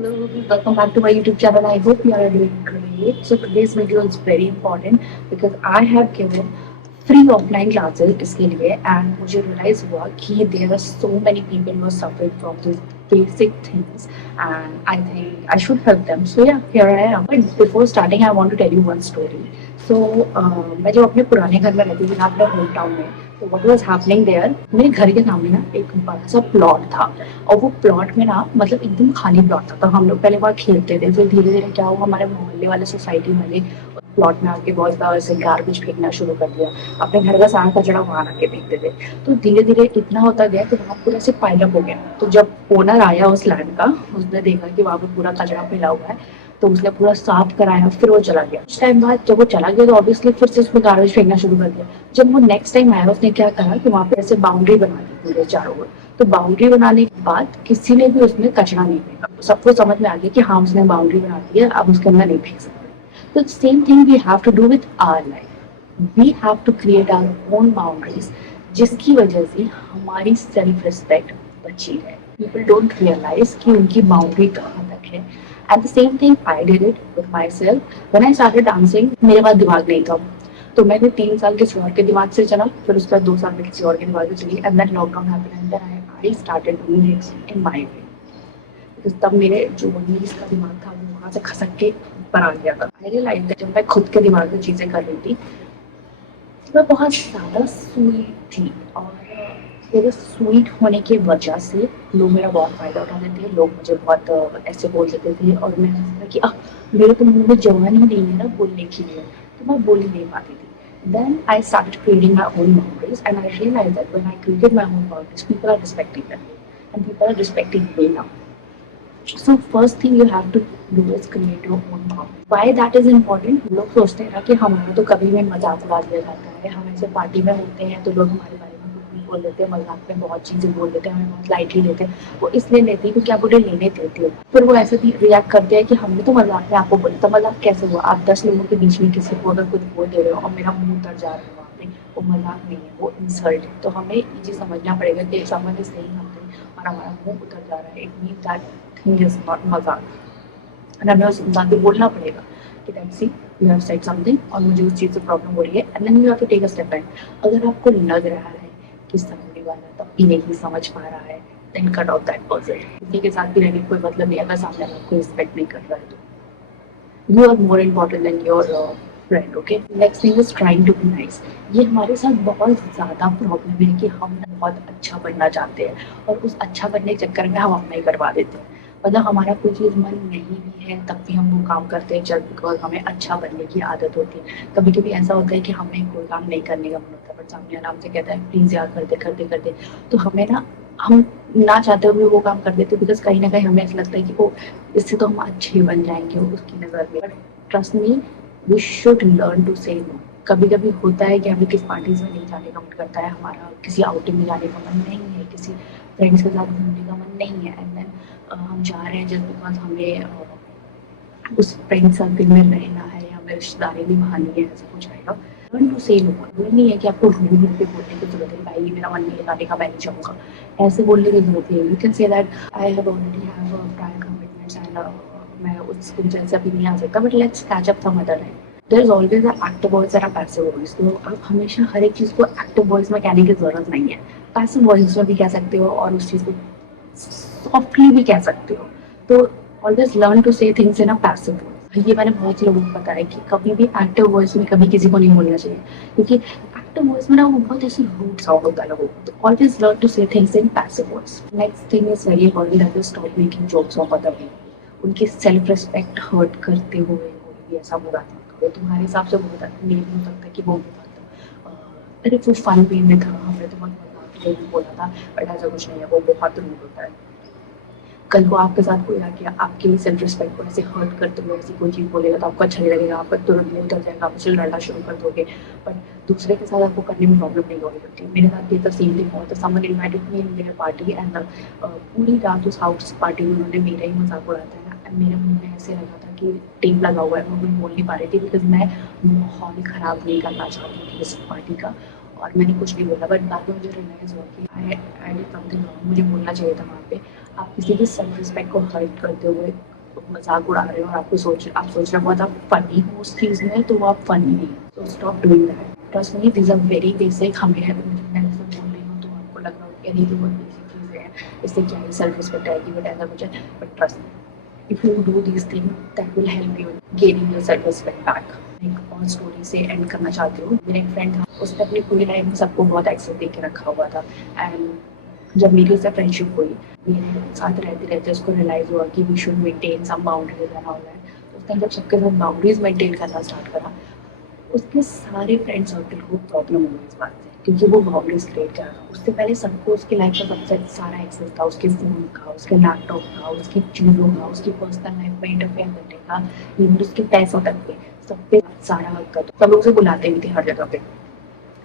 Hello, welcome back to my YouTube channel. I hope you are doing great. So today's video is very important because I have given free offline classes इसके लिए and मुझे realize हुआ कि there are so many people who are suffering from these basic things and I think I should help them. So yeah, here I am. But before starting, I want to tell you one story. So मैं जब अपने पुराने घर में रहती थी ना अपने होम टाउन में तो व्हाट वाज हैपनिंग देयर मेरे घर के सामने ना एक बड़ा सा प्लॉट था और वो प्लॉट में ना मतलब एकदम खाली प्लॉट था तो हम लोग पहले वहाँ खेलते थे फिर धीरे धीरे क्या हुआ हमारे मोहल्ले वाले सोसाइटी वाले प्लॉट में आके बहुत ज़्यादा ऐसे गार्बेज फेंकना शुरू कर दिया अपने घर का सारा कचरा वहाँ आके फेंकते थे तो धीरे धीरे इतना होता गया कि वहाँ पूरा से पाइलअप हो गया तो जब ओनर आया उस लैंड का उसने देखा कि वहाँ पे पूरा कचरा फैला हुआ है तो उसने पूरा साफ कराया फिर वो चला गया कुछ टाइम बाद जब वो चला गया तो ऑब्वियसली फिर से उसमें गार्बेज फेंकना शुरू कर दिया जब वो नेक्स्ट टाइम आया उसने क्या करा कि वहाँ पे ऐसे बाउंड्री बना दी पूरे चारों ओर तो बाउंड्री बनाने के बाद किसी ने भी उसमें कचरा नहीं फेंका सबको समझ में आ गया कि हाँ उसने बाउंड्री बना दी है अब उसके अंदर नहीं फेंक सकते तो same thing we have to do with our life we have to create our own boundaries जिसकी वजह से हमारी सेल्फ रिस्पेक्ट बची रहे पीपल डोंट रियलाइज कि उनकी बाउंड्री कहाँ तक है at the same thing I did it with my self when I started dancing मेरे पास दिमाग नहीं था तो मैंने 3 साल किसी और के दिमाग से चला फिर उसके बाद 2 साल में किसी और के दिमाग से चली and then lockdown happened and then I started doing it in my way because तब मेरे जो 19 का दिमाग था वो वहाँ से खसक के ऊपर आ गया था आई रियलाइज जब मैं खुद के दिमाग में चीज़ें कर रही थी तो मैं बहुत ज़्यादा स्वीट थी और मेरे स्वीट होने की वजह से लोग मेरा बहुत फ़ायदा उठाते थे लोग मुझे बहुत ऐसे बोल देते थे और मैं ऐसा था कि मेरे तो मुंह में जवान ही नहीं है ना बोलने के लिए तो मैं बोल ही नहीं पाती थी then I started creating my own boundaries and I realized that when I created my own boundaries people are respecting them and people are respecting me now. So first thing you have to do is create your own boundary. Why that is important? लोग सोचते हैं ना कि हमारा तो कभी भी मजाक उड़ा दिया जाता है हम ऐसे पार्टी में होते हैं तो लोग हमारे बारे में कुछ भी बोल देते हैं मजाक में बहुत चीज़ें बोल देते हैं हमें बहुत लाइटली लेते हैं वो इसलिए लेते हैं क्योंकि आप उन्हें लेने देते हो फिर वो ऐसे भी रिएक्ट करते हैं कि हमने तो मजाक में आपको बोला तो मजाक कैसे हुआ आप 10 लोगों के बीच में किसी को अगर कुछ बोल दे रहे हो और मेरा मुंह उतर जा रहा है वहाँ पे वो मजाक नहीं है वो इंसल्ट है तो हमें ये चीज़ समझना पड़ेगा कि समवन इज सेइंग समथिंग और हमारा मुंह उतर जा रहा है it mean that thing is not मजाक एंड हमें उस इंसान को बोलना पड़ेगा कि that see you have said something और मुझे उस चीज़ से प्रॉब्लम हो रही है and then you have to take a step back अगर आपको लग रहा है कि सामने वाला तब भी नहीं समझ पा रहा है then cut off that person किसी के साथ भी रहने कोई मतलब नहीं अगर सामने वाला आपको रिस्पेक्ट नहीं कर रहा है तो you are more important than your friend okay next thing is trying to be nice ये हमारे साथ बहुत ज़्यादा प्रॉब्लम है कि हम बहुत अच्छा बनना चाहते हैं और उस अच्छा बनने के चक्कर में हम अपना ही करवा देते हैं मतलब हमारा कोई चीज़ मन नहीं भी है तब भी हम वो काम करते हैं जब बिकॉज हमें अच्छा बनने की आदत होती है कभी कभी ऐसा होता है कि हमें कोई काम नहीं करने का मन होता बट सामने वाला हमसे कहता है प्लीज़ यार करते करते करते तो हमें ना हम ना चाहते हुए वो काम कर देते बिकॉज कहीं ना कहीं हमें ऐसा लगता है कि वो इससे तो हम अच्छे बन जाएंगे उसकी नज़र में but trust me we should learn to say no कभी कभी होता है कि हमें किस पार्टीज में नहीं जाने का मन करता है हमारा किसी आउटिंग में जाने का मन नहीं है किसी फ्रेंड्स के साथ घूमने का मन नहीं है एंड देन हम जा रहे हैं जस्ट बिकॉज हमें उस फ्रेंड सर्कल में रहना है या हमें रिश्तेदारी निभानी है ऐसा कुछ आएगा लर्न टू से नो ये नहीं है कि आपको रूल पे बोलने की जरूरत है भाई मेरा मन नहीं है जाने का मैं नहीं जाऊँगा ऐसे बोलने की जरूरत है you can say that I have already have prior commitments and मैं उस वजह से अभी नहीं आ सकता but let's catch up some other time there is always a active voice and a passive voice तो आप हमेशा हर एक चीज़ को एक्टिव वॉइस में कहने की ज़रूरत नहीं है पैसिव वॉइस में भी कह सकते हो और उस चीज़ को सॉफ्टली भी कह सकते हो तो ऑलवेज लर्न टू से things in a passive voice ये मैंने बहुत से लोगों को बताया कि कभी भी एक्टिव वॉइस में कभी किसी को नहीं बोलना चाहिए क्योंकि एक्टिव वॉइस में ना वो बहुत ऐसे रूट साउंड होता है लोगों को तो ऑलवेज लर्न टू से things in passive voice next thing is very important that is stop making jokes of other people उनकी सेल्फ रिस्पेक्ट हर्ट करते हुए कोई भी ऐसा बुरा काम करो तुम्हारे हिसाब से वो नहीं हो सकता कि वो बहुत अरे वो फन वे में था हमने तो बहुत मजाक में भी बोला था बट ऐसा कुछ नहीं है वो बहुत रूड होता है कल को आपके साथ कोई आके आपकी सेल्फ रिस्पेक्ट को ऐसे हर्ट करते हुए ऐसी कोई चीज़ बोलेगा तो आपको अच्छा नहीं लगेगा आपका तुरंत मुंह उतर जाएगा आप उससे लड़ना शुरू कर दोगे बट दूसरे के साथ आपको करने में प्रॉब्लम नहीं होगी होती मेरे साथ भी तो सेम थिंग हुआ तो someone invited me in their party and पूरी रात उस हाउस पार्टी में उन्होंने मेरा ही मजाक उड़ाया था एंड मेरे मुंह में ऐसे लगा था कि टेप लगा हुआ है मैं कुछ बोल नहीं पा रही थी बिकॉज मैं माहौल ख़राब नहीं करना चाहती थी इस पार्टी का और मैंने कुछ नहीं बोला बट बाद में मुझे रियलाइज़ हुआ कि आई डिड समथिंग रॉन्ग मुझे बोलना चाहिए था वहाँ पे आप किसी भी सेल्फ रिस्पेक्ट को हर्ट करते हुए मजाक उड़ा रहे हो और आप सोच रहे हो बहुत आप फनी हो उस चीज़ में, तो वो आप फनी नहीं है। तो stop doing that. Trust me, these are very basic. हमें मैं जैसे बोल रही हूँ तो आपको लग रहा हो कि नहीं तो बहुत बेसिक चीज़ें हैं, इससे क्या ही सेल्फ रिस्पेक्ट आएगी, बट ऐसा कुछ है। But trust me, if you do these things that will help you in gaining your self respect back। एक और स्टोरी से एंड करना चाहती हूँ। मेरा एक फ्रेंड था, उसने अपनी पूरी लाइफ में सबको बहुत एक्सेस दे के रखा हुआ था। एंड जब मेरी उससे फ्रेंडशिप हुई, मेरे साथ रहते रहते उसको रियलाइज हुआ कि we should maintain some boundaries and all that. तो उसने जब सबके साथ बाउंड्रीज मेंटेन करना स्टार्ट करा, उसके सारे फ्रेंड सर्कल को प्रॉब्लम हो गई इस बात से, क्योंकि वो बाउंड्रीज क्रिएट कर रहा था। उससे पहले सबको उसकी लाइफ का सबसे सारा एक्सेस था, उसके फ़ोन का, उसके लैपटॉप का, उसकी चीज़ों का, उसकी पर्सनल लाइफ में इंटरफेयर करने का, इवन उसके पैसों तक पे, सब पे सारा हक था। तो सब लोग उसे बुलाते भी थे हर जगह पे।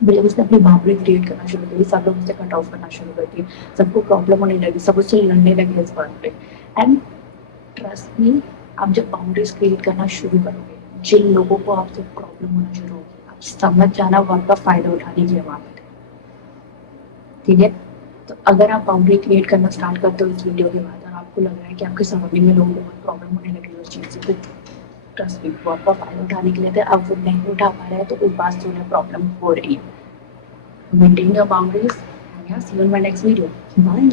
बट जब उसने अपनी बाउंड्री क्रिएट करना शुरू करी, सब लोग उससे कट ऑफ करना शुरू कर दिए, सबको प्रॉब्लम होने लगी, सब उससे लड़ने लगे इस बात पे। एंड ट्रस्ट मी, आप जब बाउंड्रीज क्रिएट करना शुरू करोगे, जिन लोगों को आपसे प्रॉब्लम होना शुरू होगी, आप समझ जाना वो आपका फायदा उठाने के लिए वहां पर है। ठीक है? तो अगर आप बाउंड्री क्रिएट करना स्टार्ट करते हो इस वीडियो के बाद और आपको लग रहा है कि आपके सराउंडिंग में लोगों को बहुत प्रॉब्लम होने लगी है उस चीज़ से, तो ट्रस्ट मी, वो आपका फायदा उठाने के लिए थे। अब वो नहीं उठा पा रहे हैं तो उस बात से उन्हें प्रॉब्लम हो रही है। Maintain your boundaries and yeah see you in my next video. Bye.